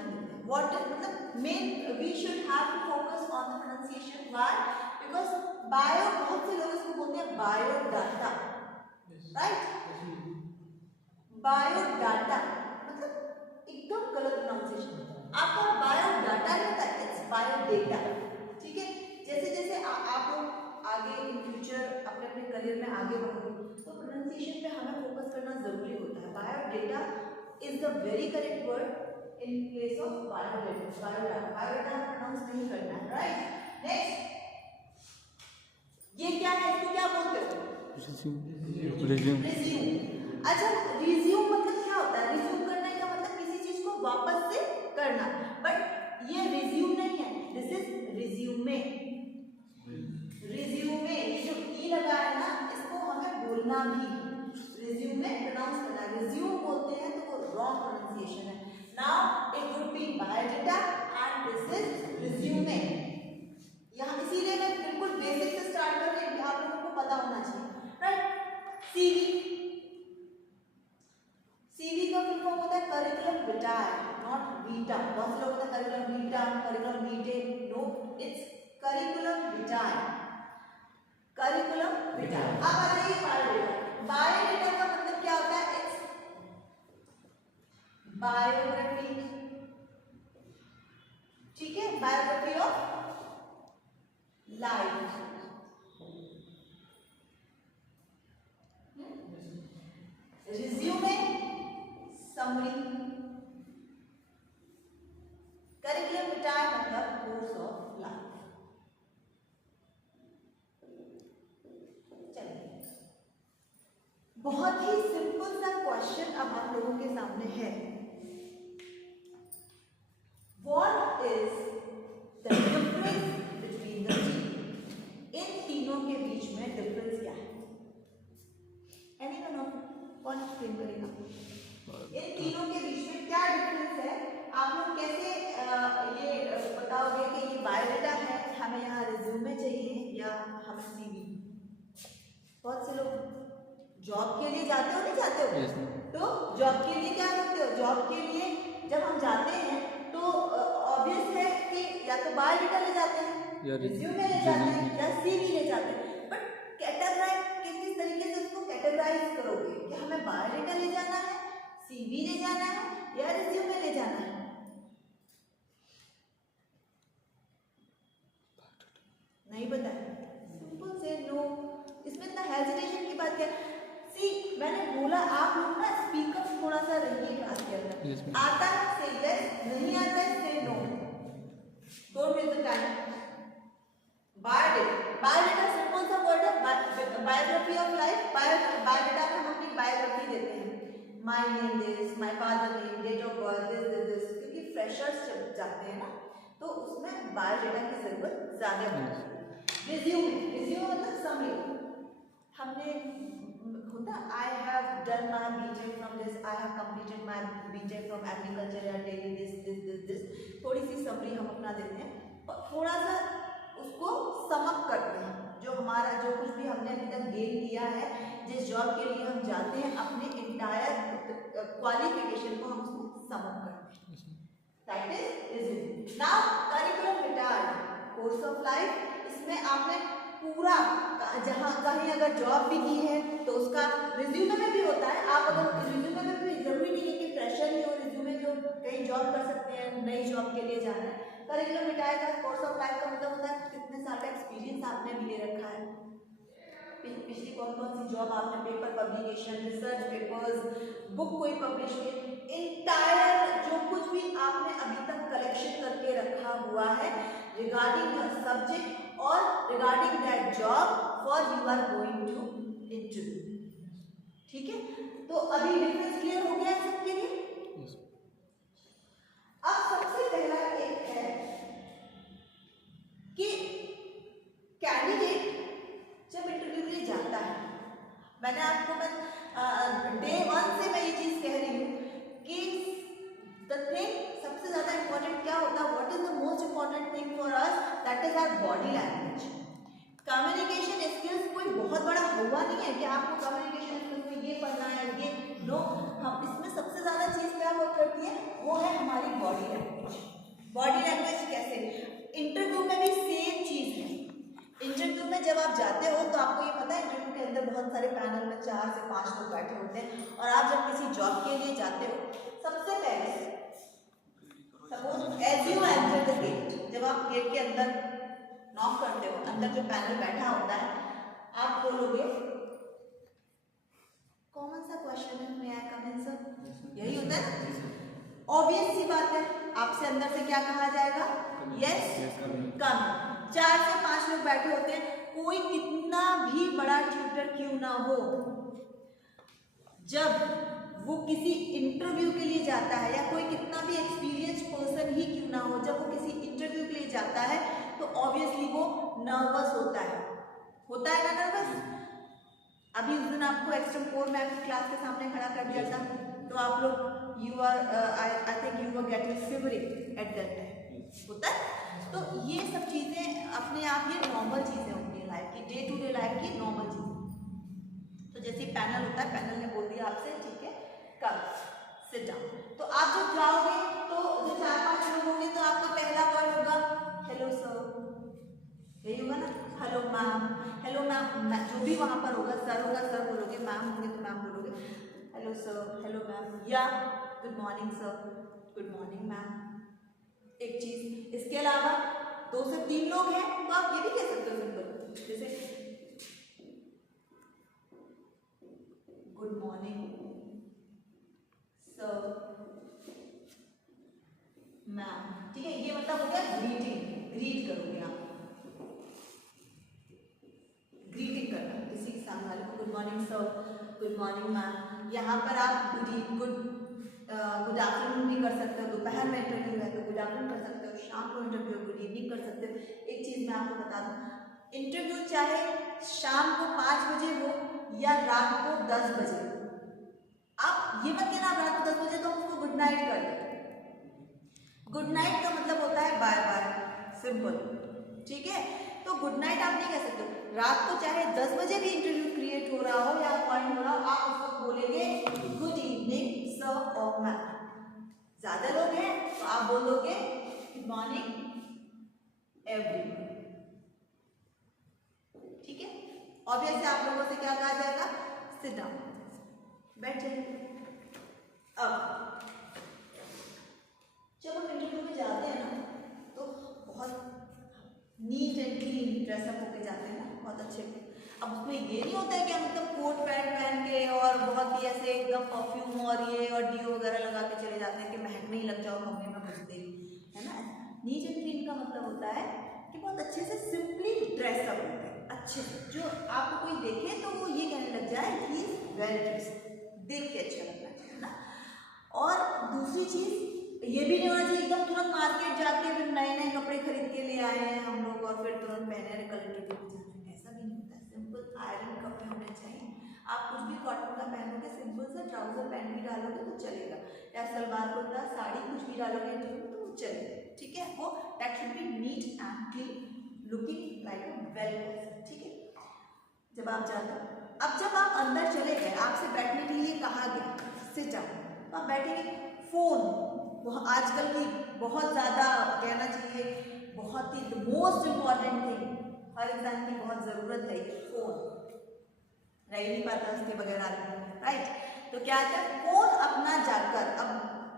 ध्यान देते हैं. What मतलब main we should have to focus on the pronunciation. Why? Because bio बहुत से लोग इसको बोलते हैं biodata, right? Biodata मतलब एकदम गलत प्रोनाउंसिएशन. आपका बायोडाटा नहीं होता, इट्स बायोडेटा. ठीक है. जैसे जैसे आप लोग आगे इन फ्यूचर अपने अपने करियर में आगे बढ़ोगे तो प्रोनाउंसिएशन पे हमें फोकस करना जरूरी होता है. Biodata is the very correct word in place of biodata. Biodata pronounce नहीं करना है, राइट. नेक्स्ट, ये क्या है, इसको क्या बोलते हो? रिज्यूम. अच्छा, रिज्यूम मतलब क्या होता है? रिज्यूम करने का मतलब किसी चीज को वापस से करना. बट ये रिज्यूम नहीं है, दिस इज रिज्यूमे. रिज्यूमे, ये जो ई लगा है ना, इसको हमें बोलना भी रिज्यूमे प्रोनाउंस करना. रिज्यूम बोलते हैं तो वो रॉन्ग प्रोनाउंसिएशन है. Now it would be biodata and this is resume. यहाँ इसीलिए मैं बिल्कुल बेसिक से स्टार्ट कर रही हूँ, आप लोगों को पता होना चाहिए, राइट. सीवी. सीवी का फुल फॉर्म होता है करिकुलम विटाए, नॉट वीटा. बहुत से लोग होता है curriculum vitae, curriculum vitae. No, it's curriculum vitae. Curriculum vitae. अब आ जाइए बायोडेटा. बायोडेटा का मतलब क्या होता है? It's biography. ठीक है, biography of life. Resume summary. Curriculum vitae मतलब कोर्स ऑफ लाइफ. चलिए, बहुत ही सिंपल सा क्वेश्चन अब आप लोगों के सामने है. What is the difference between the three? इन तीनों के बीच में डिफरेंस क्या है? एनीवन ऑफ कौन एक्सप्लेन करेगा? इन तीनों के बीच में क्या डिफरेंस है? आप लोग कैसे ये बताओगे कि ये बायोडाटा है, हमें यहाँ रिज्यूमे चाहिए या हमें सीवी? बहुत से लोग जॉब के लिए जाते हो, नहीं जाते हो? yes, तो जॉब के लिए क्या करते हो? जॉब के लिए जब हम जाते हैं तो ऑब्वियस है कि या तो बायोडाटा ले जाते हैं, या रिज्यूमे ले जाते हैं, या सीवी ले जाते हैं. बट कैटेगराइज किस तरीके से उसको कैटेगराइज करोगे कि हमें बायोडाटा ले जाना है, सीवी ले जाना है या रिज्यूमे ले जाना है? नहीं पता. सिंपल से नो. इसमें इतना हेजिटेशन की बात क्या? सी, मैंने बोला आप लोग ना स्पीकर थोड़ा सा रहिए क्लास के अंदर. आता है से यस, नहीं आता है say no. Don't waste the time. Biodata simple सा वर्ड है. Biography of life. बायोडाटा में हम अपनी बायोग्राफी देते हैं. My name this, my father name, date of birth, this. क्योंकि फ्रेशर्स जब जाते हैं ना तो उसमें बायोडाटा की जरूरत ज्यादा होती है. रिज्यूमे मतलब समरी. हमने होता I have done my BTech from this, I have completed my BTech from agriculture and Delhi this. थोड़ी सी समरी हम अपना देते हैं और थोड़ा सा उसको समअप करते हैं. जो हमारा जो कुछ भी हमने अभी तक गेन किया है, जिस जॉब के लिए हम जाते हैं, अपने इंटायर क्वालिफिकेशन को हम उसमें समअप करते हैं. That is resume. Now curriculum vitae, course of life. इसमें आपने पूरा जहाँ कहीं अगर जॉब भी की है तो उसका रिज्यूमे में भी होता है. आप अगर रिज्यूमे में भी जरूरी नहीं है कि फ्रेशर ही हो, रिज्यूमे जो कहीं जॉब कर सकते हैं, नई जॉब के लिए जाना है. करिकुलम विटाए का कोर्स ऑफ लाइफ का मतलब होता है कितने साल का एक्सपीरियंस आपने भी ले रखा है, पिछली कौन कौन सी जॉब आपने, paper publication, research papers, book कोई पब्लिश हुई, इंटायर जो कुछ भी आपने अभी तक कलेक्शन करके रखा हुआ है रिगार्डिंग योर सब्जेक्ट और regarding that job for you are going to interview. ठीक है, तो अभी डिफरेंस क्लियर हो गया सबके लिए. अब सबसे पहला एक है कि कैंडिडेट जब इंटरव्यू के लिए जाता है, मैंने आपको डे 1 से मैं ये चीज कह रही हूँ कि द थिंग सबसे ज्यादा इंपॉर्टेंट क्या होता है, what is the most important thing for us, that is our body language. Communication skills कोई बहुत बड़ा हुआ नहीं है कि आपको कम्युनिकेशन स्किल्स में ये पढ़ना है, ये नो. हम इसमें सबसे ज्यादा चीज क्या वर्क करती है, वो है हमारी बॉडी लैंग्वेज. बॉडी लैंग्वेज कैसे, इंटरव्यू में भी सेम चीज है। इंटरव्यू में जब आप जाते हो तो आपको ये पता है इंटरव्यू के अंदर बहुत सारे पैनल में 4 से 5 लोग बैठे होते हैं, और आप जब किसी जॉब के लिए जाते हो सबसे पहले suppose as you enter the gate, जब आप गेट के अंदर नॉक करते हो, अंदर जो पैनल बैठा होता है, आप बोलोगे कौन सा क्वेश्चन है, मे आई कम इन सर, यही होता है। ऑब्वियस सी बात है, आपसे अंदर से क्या कहा जाएगा, यस कम। 4 से 5 लोग बैठे होते हैं, कोई कितना भी बड़ा ट्यूटर क्यों ना हो, जब वो किसी इंटरव्यू के लिए जाता है, या कोई कितना भी एक्सपीरियंस पर्सन ही क्यों ना हो, जब वो किसी इंटरव्यू के लिए जाता है तो ऑब्वियसली वो नर्वस होता है ना नर्वस। अभी उस दिन आपको एक्सट्रीम कोर में आपकी क्लास के सामने खड़ा कर दिया था, तो आप लोग you are I think you were getting favourite at that time, होता है। तो ये सब चीज़ें अपने आप ये नॉर्मल चीज़ें होती है लाइफ की, डे टू डे लाइफ की नॉर्मल चीज़ें। तो जैसे पैनल होता है, पैनल ने बोल दिया आपसे ठीक है कम सिट डाउन, तो आप जब जाओगे तो जो 4-5 लोग होंगे तो आपका पहला वर्ड होगा हेलो सर, यही होगा ना, हेलो मैम, हेलो मैम, जो भी वहाँ पर होगा, सर होगा सर बोलोगे, मैम होंगे तो मैम बोलोगे, हेलो सर, हेलो मैम, या good morning sir, good morning ma'am. एक चीज, इसके अलावा 2 से 3 लोग हैं तो आप ये भी कह सकते हो सिंपल, जैसे गुड मॉर्निंग सर, मैम, ठीक है, ये मतलब हो गया ग्रीटिंग, ग्रीट करोगे आप, ग्रीटिंग करना किसी के सामने वाले को, good morning sir, good morning ma'am. यहाँ पर आप गुड आफ्टरनून भी कर सकते हो, दोपहर में इंटरव्यू है तो गुड आफ्टरनून कर सकते हो, शाम को इंटरव्यू गुड इवनिंग कर सकते हो। एक चीज़ मैं आपको बता दूँ, इंटरव्यू चाहे शाम को 5 बजे हो या रात को 10 बजे, आप ये मत कहना रात को 10 बजे तो हम उसको गुड नाइट कर दें। गुड नाइट का मतलब होता है बाय बाय, सिंपल, ठीक है। तो गुड नाइट आप नहीं कह सकते, रात को चाहे 10 बजे भी इंटरव्यू क्रिएट हो रहा हो या पॉइंट हो रहा हो, आप उस वक्त बोलेंगे गुड इवनिंग सर और मैम। ज्यादा लोग हैं तो आप बोलोगे गुड मॉर्निंग एवरीवन, ठीक है। ऑब्वियसली आप लोगों से क्या कहा जाएगा, सिट डाउन, बैठ जाइए। अब जब हम इंटरव्यू में जाते हैं ना तो बहुत नीट एंड क्लीन ड्रेसअप होके जाते हैं ना, बहुत अच्छे। अब उसमें ये नहीं होता है कि हम एकदम कोट पैंट पहन के और बहुत ही ऐसे एकदम परफ्यूम और ये और डीओ वगैरह लगा के चले जाते हैं कि महकने ही लग जाओ कमरे में घुसते ही, है ना। नीट एंड क्लीन का मतलब होता है कि बहुत अच्छे से सिंपली ड्रेसअप होते हैं, अच्छे से, जो आपको कोई देखे तो वो ये कहने लग जाए ही इज वेल ड्रेस्ड, देख के अच्छा लगना चाहिए ना। और दूसरी चीज़ ये भी नहीं होना चाहिए एकदम तुरंत मार्केट जाके फिर नए नए कपड़े खरीद के ले आए हैं हम लोग और फिर तुरंत पहने हैं कल इंटरव्यू में जाते हैं, ऐसा भी नहीं होता है। सिंपल आयरन कपड़े होने चाहिए, आप कुछ भी कॉटन का पहनोगे, सिंपल सा ट्राउजर पैंट भी डालोगे तो चलेगा, या सलवार कुर्ता साड़ी कुछ भी डालोगे इंटरव्यू में तो वो चलेगा, ठीक है। वो that should be neat and clean, looking like a well person, ठीक है। जब आप जाते हो, अब जब आप अंदर चले गए, आपसे बैठने के लिए कहा गया सिट डाउन, तो आप बैठेंगे। फोन वो आजकल की बहुत ज़्यादा कहना चाहिए, बहुत ही मोस्ट इम्पॉर्टेंट थिंग, हर इंसान की बहुत ज़रूरत है, फोन रह नहीं पाता उसके बगैर आदमी, राइट। तो क्या है, फोन अपना जाकर, अब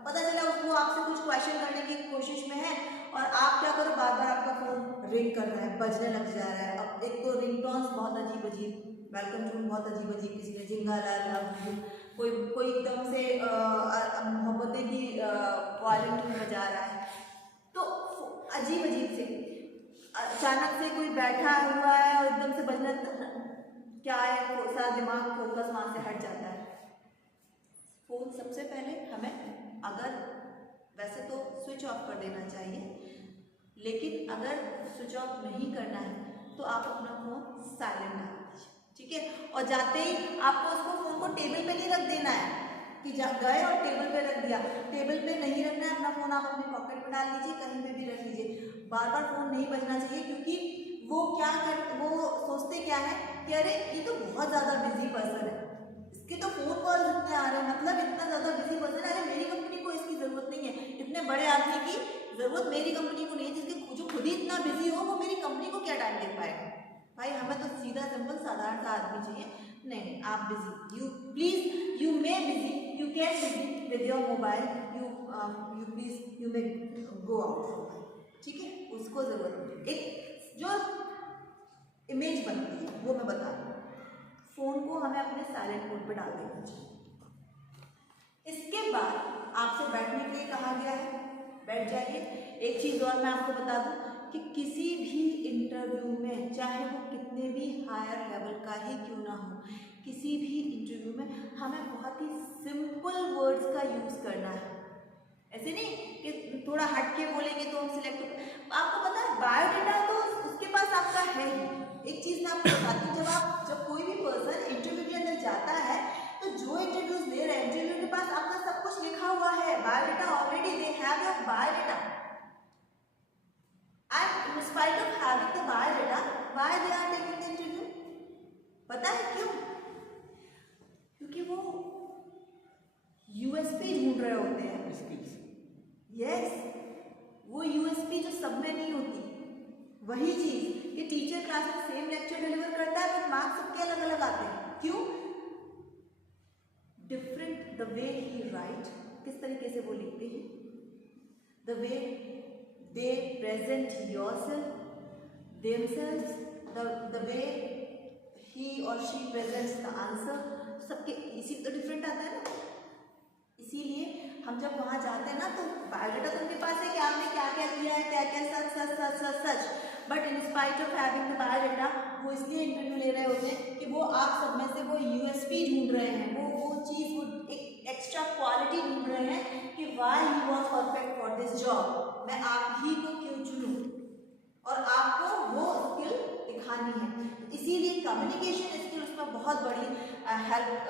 पता चला उसको आपसे कुछ क्वेश्चन करने की कोशिश में है और आप क्या करो, बार बार आपका फोन रिंग कर रहा है, बजने लग जा रहा है। अब एक तो रिंगटोन्स बहुत अजीब अजीब, वेलकम टून बहुत अजीब अजीब, किसी ने जिंगा लाल, कोई एकदम से मोहब्बतें की वॉल्यूम में बजा रहा है, तो अजीब अजीब से। अचानक से कोई बैठा हुआ है और एकदम से बजना, क्या है, सारा दिमाग फोकस वहाँ से हट जाता है। फोन सबसे पहले हमें, अगर वैसे तो स्विच ऑफ कर देना चाहिए, लेकिन अगर स्विच ऑफ नहीं करना है तो आप अपना फोन साइलेंट डाल दीजिए, ठीक है। और जाते ही आपको उसको फोन को टेबल पे नहीं रख देना है कि गए और टेबल पे रख दिया, टेबल पे नहीं रखना है। अपना फोन आप अपने पॉकेट में डाल लीजिए, कहीं पे भी रख लीजिए, बार बार फोन नहीं बजना चाहिए, क्योंकि वो वो सोचते क्या है कि अरे ये तो बहुत ज़्यादा बिजी पर्सन है, इसके तो फोन कॉल इतने आ रहे हैं, मतलब इतना ज़्यादा बिजी पर्सन है, अरे मेरी कंपनी को इसकी ज़रूरत नहीं है, इतने बड़े आदमी की जरूरत मेरी कंपनी को नहीं है, जिसके जो खुद ही इतना बिजी हो वो मेरी कंपनी को क्या टाइम दे पाएगा। भाई हमें तो सीधा सिंपल साधारण सा आदमी चाहिए। नहीं, आप busy, you please, you may busy, you can busy with your mobile, you please, you may go out, ठीक है। उसको जरूरत है, एक जो इमेज बनती है वो मैं बता रही हूँ। फोन को हमें अपने साइलेंट मोड पे डाल देना चाहिए। इसके बाद आपसे बैठने के लिए कहा गया है, बैठ जाइए। एक चीज और मैं आपको बता दूं कि किसी भी इंटरव्यू में, चाहे वो कितने भी हायर लेवल का ही क्यों ना हो, किसी भी इंटरव्यू में हमें बहुत ही सिंपल वर्ड्स का यूज करना है। ऐसे नहीं कि थोड़ा हट के बोलेंगे तो हम सिलेक्ट हो। आपको पता है बायोडेटा तो उसके पास आपका है ही। एक चीज मैं आपको बताती हूँ, जब कोई भी पर्सन इंटरव्यू के अंदर जाता है तो जो इंटरव्यूज दे रहे हैं, इंटरव्यू के पास आपका सब कुछ लिखा हुआ है, biodata already, they have your biodata. And in spite of having the biodata, why they are taking the interview? पता है क्यों? क्योंकि वो यूएसपी ढूंढ रहे होते हैं। यस, वो यूएसपी जो सब में नहीं होती, वही चीज कि टीचर क्लास में सेम लेक्चर डिलीवर करता है बट मार्क्स सबके अलग अलग आते हैं। क्यों? Different the way he right, किस तरीके से वो लिखते हैं, the way they present yourself, themselves, the way he or she presents the answer, सबके इसी तो डिफरेंट आता है ना। इसीलिए हम जब वहां जाते हैं ना तो बायोडाटा तो उनके पास है कि आपने क्या क्या किया है, क्या क्या सच सच सच सच सच, but in spite of having the biodata वो इसलिए इंटरव्यू ले रहे होते हैं कि वो आप सब में से वो यूएसपी ढूंढ रहे हैं, वो चीज, वो एक एक्स्ट्रा क्वालिटी ढूंढ रहे हैं कि why he was perfect for this job, मैं आप ही को क्यों चुनूं, और आपको वो स्किल दिखानी है। इसीलिए कम्युनिकेशन स्किल उसमें बहुत बड़ी हेल्प,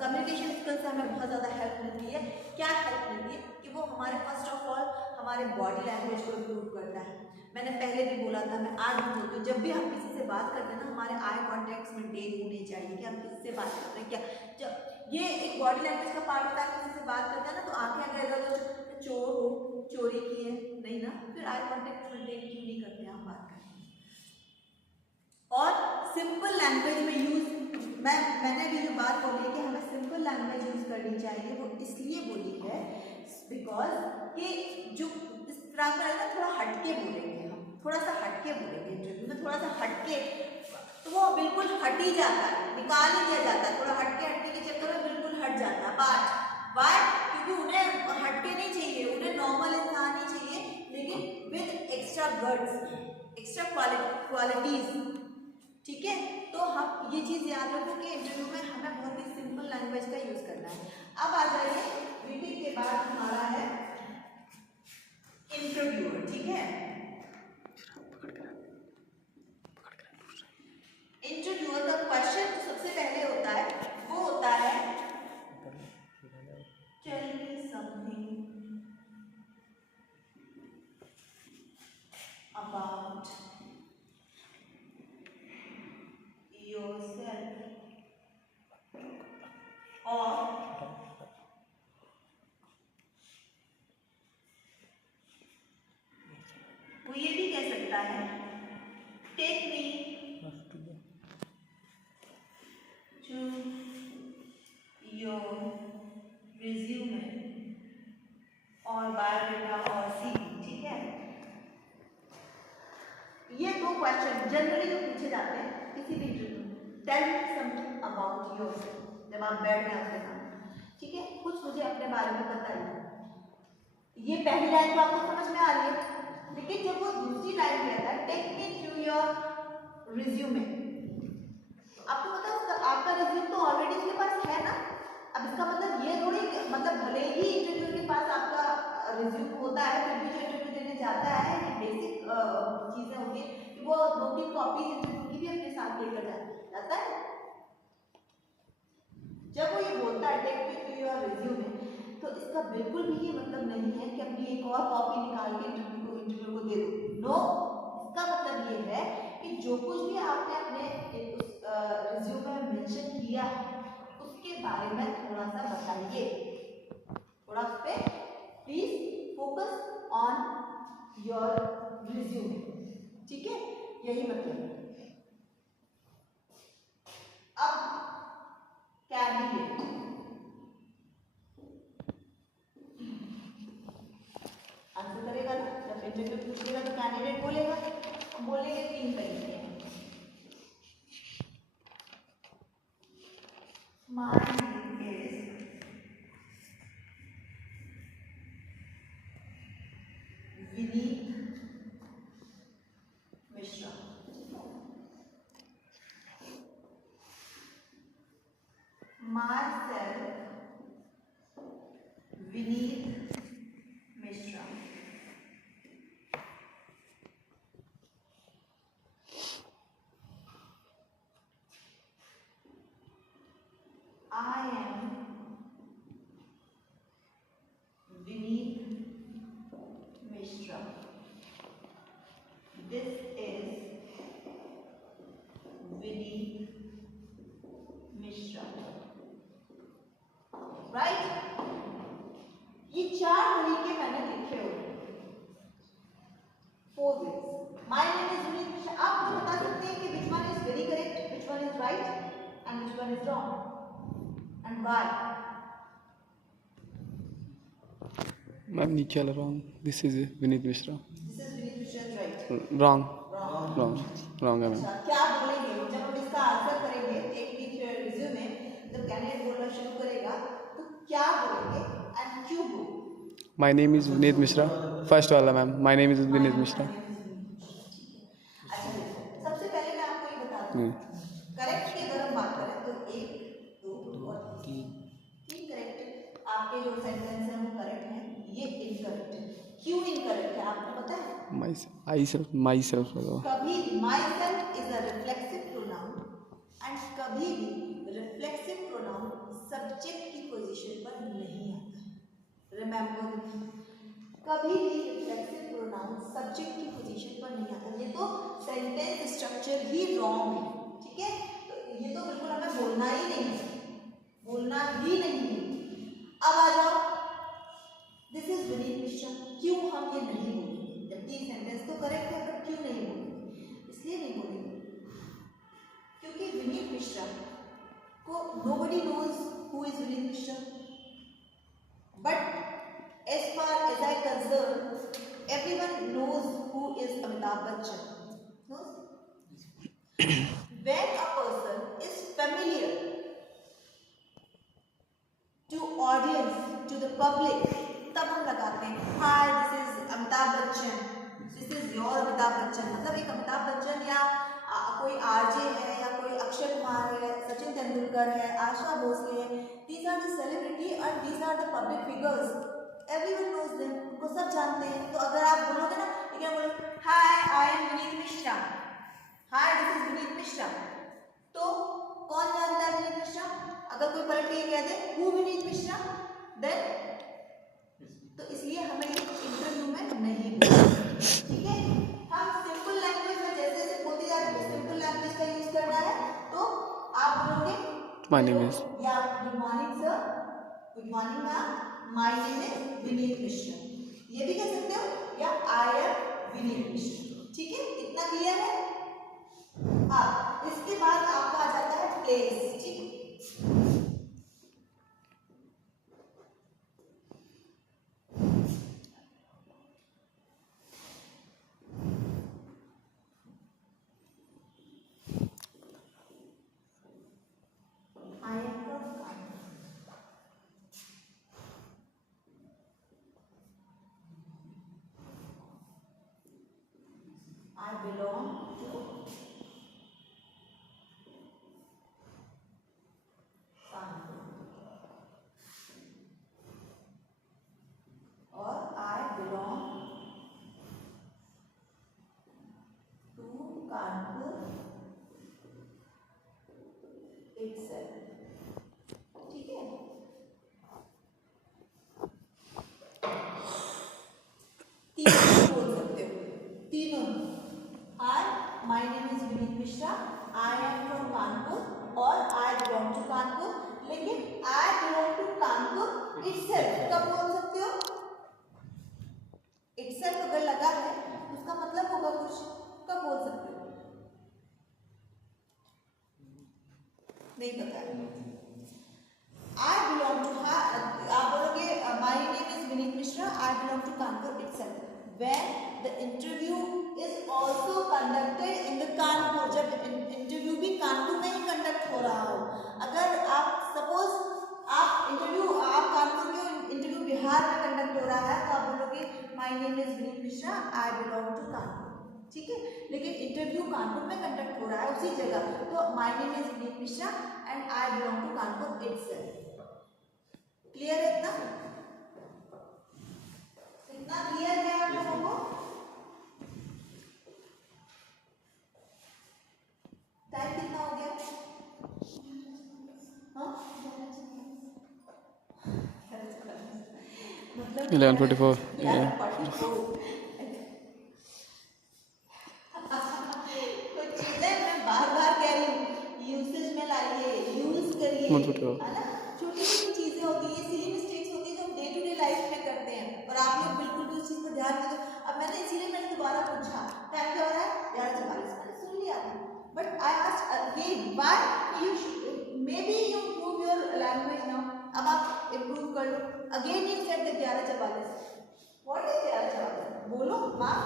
कम्युनिकेशन स्किल से हमें बहुत ज़्यादा हेल्प मिलती है। क्या हेल्प मिलती है कि वो हमारे फर्स्ट ऑफ ऑल हमारे बॉडी लैंग्वेज को इम्प्रूव करता है। मैंने पहले भी बोला था, मैं आज भी बोलती हूँ, जब भी हम किसी से बात करते हैं ना, हमारे आई कॉन्टैक्ट्स मेंटेन होने चाहिए कि हम किसी से बात करते हैं। क्या जब ये एक बॉडी लैंग्वेज का पार्ट होता है, किसी से बात करते हैं ना तो आंखें अगर इधर उधर, चोर हो, चोरी की है, नहीं ना, फिर आई कॉन्टैक्ट मेंटेन क्यों नहीं करते हैं हम बात करते हैं। और सिंपल लैंग्वेज में यूज, मैंने भी जो बात बोली कि हमें सिंपल लैंग्वेज यूज करनी चाहिए, वो इसलिए बोली है बिकॉज कि जो इस तरह का ना थोड़ा हटके बोलेंगे, हम थोड़ा सा हटके बोलेंगे इंटरव्यू में, थोड़ा सा हटके, तो वो बिल्कुल हट ही जाता है, निकाल ही दिया जाता है, थोड़ा हटके के चक्कर में बिल्कुल हट जाता है बात। वाई? क्योंकि उन्हें हटके नहीं चाहिए, उन्हें नॉर्मल इंसान ही चाहिए, लेकिन with extra words, extra qualities, ठीक है। तो हम ये चीज याद रखो कि इंटरव्यू में हमें बहुत ही सिंपल लैंग्वेज का यूज करना है। अब आ जाइए, रीडिंग के बाद हमारा है इंटरव्यूअर, ठीक है। इंटरव्यूअर का क्वेश्चन सबसे पहले होता है, वो होता है tell me something about yourself, और वो ये भी कह सकता है take me to your resume और बायोडाटा और सीवी, ठीक है। ये दो क्वेश्चन जनरली जो पूछे जाते हैं किसी भी इंटरव्यू में, tell me something about yourself, जब आप बैठ गए आपके सामने, ठीक है, कुछ मुझे अपने बारे में बताइए। ये पहली लाइन तो आपको समझ में आ रही है, लेकिन जब वो दूसरी लाइन कहता है take me through your resume, आपको पता है आपका रिज्यूम तो ऑलरेडी उसके पास है ना। अब इसका मतलब ये थोड़ी, मतलब भले ही इंटरव्यू के पास आपका रिज्यूम होता है, फिर भी जो इंटरव्यू देने जाता है, ये बेसिक चीजें होती है कि वो 2-3 कॉपीज इंटरव्यू की भी अपने साथ लेकर जाता है। जब वो ये बोलता है take me through your resume, तो इसका बिल्कुल भी ये मतलब नहीं है कि अपनी एक और कॉपी निकाल के इंटरव्यू को दे दो। नो, इसका मतलब ये है कि जो कुछ भी आपने अपने उस रिज्यूमे में मेंशन किया है उसके बारे में थोड़ा सा बताइए, थोड़ा उस पर please focus on your resume. ठीक है, यही मतलब है। अब कैंडिडेट, आंसर करेगा ना, जब इंटरव्यू पूछेगा तो कैंडिडेट बोलेगा। हम बोलेंगे 3 तरीके हैं। My name is Vineet Mishra. Myself Vineet Mishra. I am Vineet Mishra. This is Vineet Mishra. Right? ये 4 तरीके मैंने लिखे हुए हैं। 4 ways. My name is Vineet Mishra. आप मुझे बता सकते हैं कि which one is very correct, which one is right, and which one is wrong, and why? Ma'am नीचे वाला wrong, this is Vineet Mishra. This is Vineet Mishra is right. Wrong Wrong. Wrong है ma'am. अच्छा, क्या बोलेंगे जब हम इसका आंसर करेंगे? टेक रिज्यूमे, जब कैंडिडेट बोलना शुरू करेगा तो क्या बोलेंगे एंड क्यों बोलेंगे? My name is Vineet Mishra, first वाला ma'am, my name is Vineet Mishra. अच्छा देखो, सबसे पहले मैं आपको ये बता दूं, करेक्ट की अगर हम बात करें तो 1 2 और 3 करेक्ट। आपके जो सेंटेंस हैं वो करेक्ट हैं, ये इनकरेक्ट है। क्यों इनकरेक्ट है आपको पता है? माई सेल्फ कभी भी my self is a reflexive pronoun, and कभी भी रिफ्लेक्सिव प्रोनाउन सब्जेक्ट की पोजीशन पर नहीं आता है। रिमेंबर, कभी भी रिफ्लेक्सिव प्रोनाउन सब्जेक्ट की पोजीशन पर नहीं आता। ये तो सेंटेंस स्ट्रक्चर ही रॉन्ग है। ठीक है, तो ये तो बिल्कुल हमें बोलना ही नहीं है, बोलना ही नहीं है। अब आ जाओ, दिस इज विनीत मिश्रा। क्यों हम ये नहीं बोलेंगे? जबकि सेंटेंस तो करेक्ट है, पर क्यों नहीं बोलेंगे? इसलिए नहीं बोलेंगे क्योंकि विनीत मिश्रा को nobody knows who is Vineet Mishra, but as far as I concerned, everyone knows who is Amitabh Bachchan. Knows? When a person is familiar to audience, to the public, तब हम लगाते हैं हाय this is Amitabh Bachchan, this is your Amitabh Bachchan. मतलब एक अमिताभ बच्चन या कोई RJ है या कोई अक्षय कुमार है, सचिन तेंदुलकर है, आशा भोसले है, दीज आर द सेलिब्रिटी और these are the public figures, everyone knows them, उनको सब जानते हैं। तो अगर आप बोलोगे ना, ठीक है, बोलो hi I am Vineet Mishra, hi this is Vineet Mishra, तो कौन जानता है विनीत मिश्रा? अगर कोई पलट के कह दे हु विनीत मिश्रा, देन तो इसलिए हमें इंटरव्यू में नहीं बोलना। ठीक है, हम सिंपल लैंग्वेज में जैसे जैसे बोलते जा रहे हैं, सिंपल लैंग्वेज का यूज करना है। तो आप बोलोगे माय नेम इज, या good morning sir, good morning ma'am, my name is Vineet Mishra, ये भी कह सकते हो, या आई एम विनीत मिश्रा। ठीक है, इतना क्लियर है? अब इसके बाद आपका आ जाता है प्लेस। ठीक, I belong to Kanpur, or I belong to Kanpur itself. ठीक है, तीनों बोल सकते हो, तीनों। Hi, my name is Vineet Mishra, I am from Kanpur, और I belong to Kanpur। लेकिन I belong to Kanpur itself कब बोल सकते हो? itself अगर अगर लगा है तो उसका मतलब होगा कुछ, कब बोल सकते हो? नहीं पता है। I belong to आप बोलोगे my name is Vineet Mishra, I belong to Kanpur itself. When the interview is also conducted in the Kanpur, जब इंटरव्यू भी कानपुर में ही कंडक्ट हो रहा हो, अगर आप सपोज आप कानपुर के इंटरव्यू बिहार में कंडक्ट हो रहा है तो आप बोलोगे my name is Vineet Mishra, I belong to Kanpur, ठीक है। लेकिन इंटरव्यू कानपुर में कंडक्ट हो रहा है उसी जगह, तो my name is Vineet Mishra and I belong to Kanpur itself. Clear है इतना? इतना क्लियर है आप लोगों को? टाइम कितना हो गया? हाँ? मतलब 11:44. 11:44. कुछ चीजें मैं बार-बार कह रही हूँ, यूसेज में लाइए, यूज करिए, 1:44. है ना? छोटी-छोटी चीजें होती है, सिली मिस्टेक्स होती है जो हम डे टू डे लाइफ में करते हैं और आप लोग बिल्कुल भी उस चीज पर ध्यान नहीं दो। अब मैंने दोबारा पूछा, टाइम क्या हो रहा है? 11:44. मैंने सुन लिया था, but I asked again why you may be you improve your language now, अब आप इम्प्रूव कर लो। Again you said that 11:44. What is 11:44? बोलो माँ।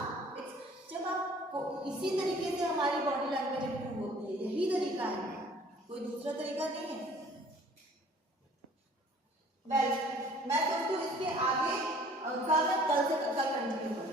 जब आपको इसी तरीके से हमारी बॉडी लैंग्वेज इम्प्रूव होती है, यही तरीका है, कोई दूसरा तरीका नहीं है। वेल, मैं सोचती हूँ इसके आगे कल कंटिन्यू करूँ।